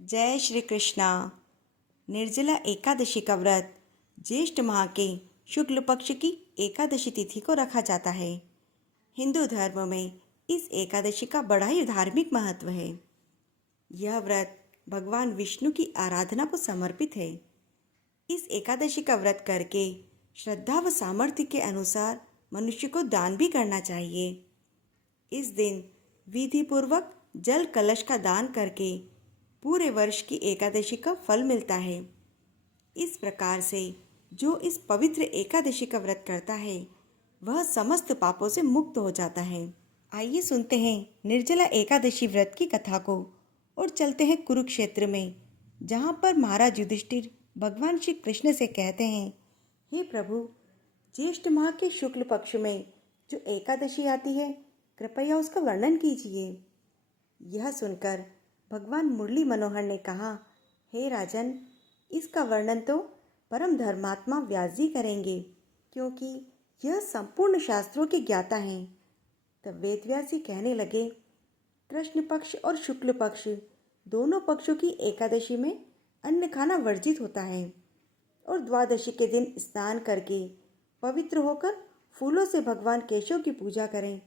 जय श्री कृष्णा। निर्जला एकादशी का व्रत ज्येष्ठ माह के शुक्ल पक्ष की एकादशी तिथि को रखा जाता है। हिंदू धर्म में इस एकादशी का बड़ा ही धार्मिक महत्व है। यह व्रत भगवान विष्णु की आराधना को समर्पित है। इस एकादशी का व्रत करके श्रद्धा व सामर्थ्य के अनुसार मनुष्य को दान भी करना चाहिए। इस दिन विधि पूर्वक जल कलश का दान करके पूरे वर्ष की एकादशी का फल मिलता है। इस प्रकार से जो इस पवित्र एकादशी का व्रत करता है वह समस्त पापों से मुक्त हो जाता है। आइए सुनते हैं निर्जला एकादशी व्रत की कथा को और चलते हैं कुरुक्षेत्र में, जहाँ पर महाराज युधिष्ठिर भगवान श्री कृष्ण से कहते हैं, हे प्रभु, ज्येष्ठ माह के शुक्ल पक्ष में जो एकादशी आती है, कृपया उसका वर्णन कीजिए। यह सुनकर भगवान मुरली मनोहर ने कहा, हे राजन, इसका वर्णन तो परम धर्मात्मा व्यास जी करेंगे, क्योंकि यह संपूर्ण शास्त्रों के ज्ञाता हैं। तब वेदव्यास जी कहने लगे, कृष्ण पक्ष और शुक्ल पक्ष दोनों पक्षों की एकादशी में अन्न खाना वर्जित होता है और द्वादशी के दिन स्नान करके पवित्र होकर फूलों से भगवान केशव की पूजा करें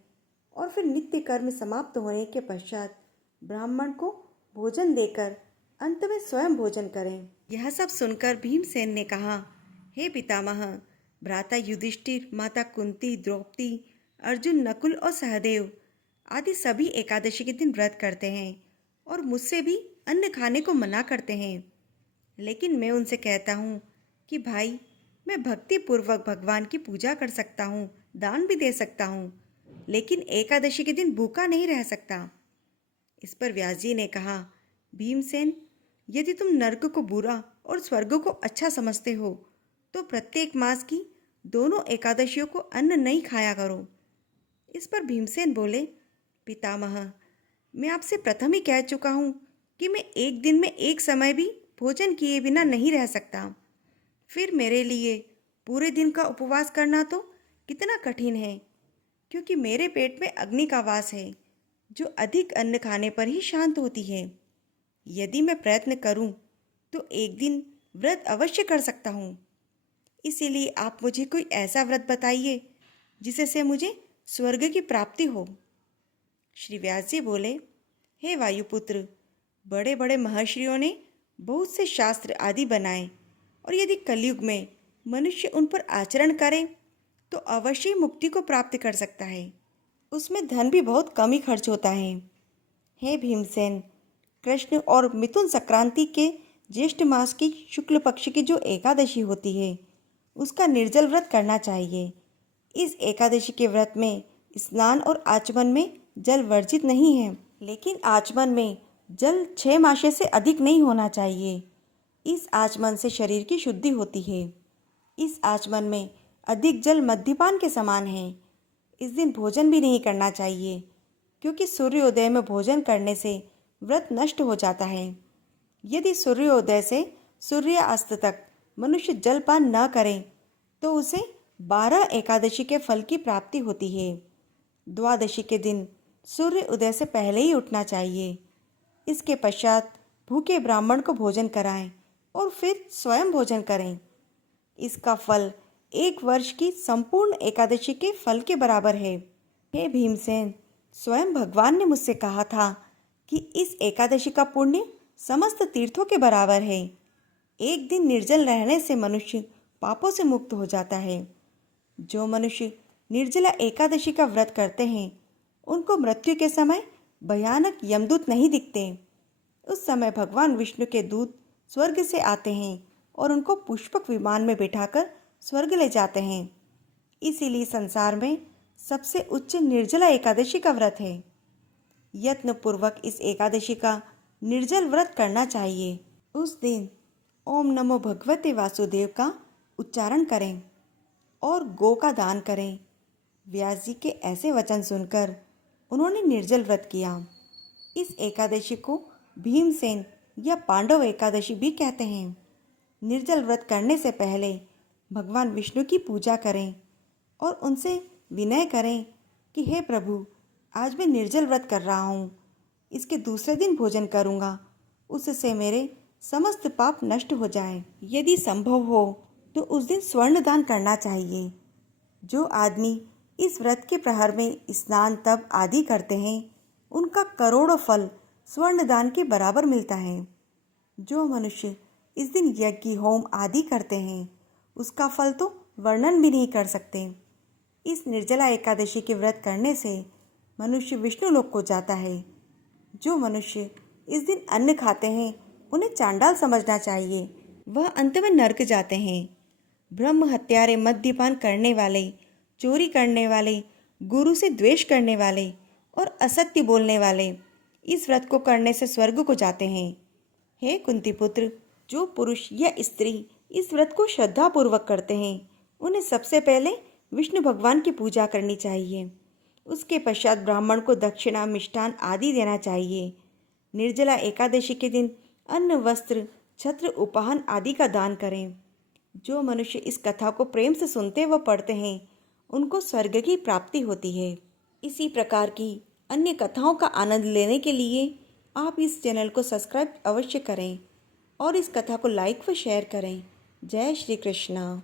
और फिर नित्य कर्म समाप्त होने के पश्चात ब्राह्मण को भोजन देकर अंत में स्वयं भोजन करें। यह सब सुनकर भीमसेन ने कहा, हे पितामह, भ्राता युधिष्ठिर, माता कुंती, द्रौपदी, अर्जुन, नकुल और सहदेव आदि सभी एकादशी के दिन व्रत करते हैं और मुझसे भी अन्न खाने को मना करते हैं। लेकिन मैं उनसे कहता हूँ कि भाई, मैं भक्ति पूर्वक भगवान की पूजा कर सकता हूँ, दान भी दे सकता हूँ, लेकिन एकादशी के दिन भूखा नहीं रह सकता। इस पर व्यास जी ने कहा, भीमसेन, यदि तुम नरक को बुरा और स्वर्ग को अच्छा समझते हो तो प्रत्येक मास की दोनों एकादशियों को अन्न नहीं खाया करो। इस पर भीमसेन बोले, पितामह, मैं आपसे प्रथम ही कह चुका हूँ कि मैं एक दिन में एक समय भी भोजन किए बिना नहीं रह सकता। फिर मेरे लिए पूरे दिन का उपवास करना तो कितना कठिन है, क्योंकि मेरे पेट में अग्नि का वास है जो अधिक अन्न खाने पर ही शांत होती है। यदि मैं प्रयत्न करूं तो एक दिन व्रत अवश्य कर सकता हूं। इसीलिए आप मुझे कोई ऐसा व्रत बताइए जिससे मुझे स्वर्ग की प्राप्ति हो। श्री व्यास जी बोले, हे वायुपुत्र, बड़े बड़े महर्षियों ने बहुत से शास्त्र आदि बनाए और यदि कलयुग में मनुष्य उन पर आचरण करे तो अवश्य मुक्ति को प्राप्त कर सकता है। उसमें धन भी बहुत कम ही खर्च होता है। हे भीमसेन, कृष्ण और मिथुन संक्रांति के ज्येष्ठ मास की शुक्ल पक्ष की जो एकादशी होती है उसका निर्जल व्रत करना चाहिए। इस एकादशी के व्रत में स्नान और आचमन में जल वर्जित नहीं है, लेकिन आचमन में जल 6 मासे से अधिक नहीं होना चाहिए। इस आचमन से शरीर की शुद्धि होती है। इस आचमन में अधिक जल मद्यपान के समान है। इस दिन भोजन भी नहीं करना चाहिए, क्योंकि सूर्योदय में भोजन करने से व्रत नष्ट हो जाता है। यदि सूर्योदय से सूर्यास्त तक मनुष्य जलपान न करे तो उसे 12 एकादशी के फल की प्राप्ति होती है। द्वादशी के दिन सूर्य उदय से पहले ही उठना चाहिए। इसके पश्चात भूखे ब्राह्मण को भोजन कराएं और फिर स्वयं भोजन करें। इसका फल 1 वर्ष की संपूर्ण एकादशी के फल के बराबर है। हे भीमसेन, स्वयं भगवान ने मुझसे कहा था कि इस एकादशी का पुण्य समस्त तीर्थों के बराबर है। एक दिन निर्जल रहने से मनुष्य पापों से मुक्त हो जाता है। जो मनुष्य निर्जला एकादशी का व्रत करते हैं उनको मृत्यु के समय भयानक यमदूत नहीं दिखते। उस समय भगवान विष्णु के दूत स्वर्ग से आते हैं और उनको पुष्पक विमान में बिठाकर स्वर्ग ले जाते हैं। इसीलिए संसार में सबसे उच्च निर्जला एकादशी का व्रत है। यत्न पूर्वक इस एकादशी का निर्जल व्रत करना चाहिए। उस दिन ओम नमो भगवते वासुदेव का उच्चारण करें और गो का दान करें। व्यास जी के ऐसे वचन सुनकर उन्होंने निर्जल व्रत किया। इस एकादशी को भीमसेन या पांडव एकादशी भी कहते हैं। निर्जल व्रत करने से पहले भगवान विष्णु की पूजा करें और उनसे विनय करें कि हे प्रभु, आज मैं निर्जल व्रत कर रहा हूँ, इसके दूसरे दिन भोजन करूँगा उससे मेरे समस्त पाप नष्ट हो जाएं। यदि संभव हो तो उस दिन स्वर्ण दान करना चाहिए। जो आदमी इस व्रत के प्रहर में स्नान तप आदि करते हैं, उनका करोड़ों फल स्वर्ण दान के बराबर मिलता है। जो मनुष्य इस दिन यज्ञ होम आदि करते हैं, उसका फल तो वर्णन भी नहीं कर सकते। इस निर्जला एकादशी के व्रत करने से मनुष्य विष्णु लोक को जाता है। जो मनुष्य इस दिन अन्न खाते हैं, उन्हें चांडाल समझना चाहिए, वह अंत में नरक जाते हैं। ब्रह्म हत्यारे, मद्यपान करने वाले, चोरी करने वाले, गुरु से द्वेष करने वाले और असत्य बोलने वाले इस व्रत को करने से स्वर्ग को जाते हैं। हे कुंती पुत्र, जो पुरुष या स्त्री इस व्रत को श्रद्धा पूर्वक करते हैं, उन्हें सबसे पहले विष्णु भगवान की पूजा करनी चाहिए। उसके पश्चात ब्राह्मण को दक्षिणा, मिष्ठान आदि देना चाहिए। निर्जला एकादशी के दिन अन्न, वस्त्र, छत्र, उपहान आदि का दान करें। जो मनुष्य इस कथा को प्रेम से सुनते व पढ़ते हैं, उनको स्वर्ग की प्राप्ति होती है। इसी प्रकार की अन्य कथाओं का आनंद लेने के लिए आप इस चैनल को सब्सक्राइब अवश्य करें और इस कथा को लाइक व शेयर करें। जय श्री कृष्णा।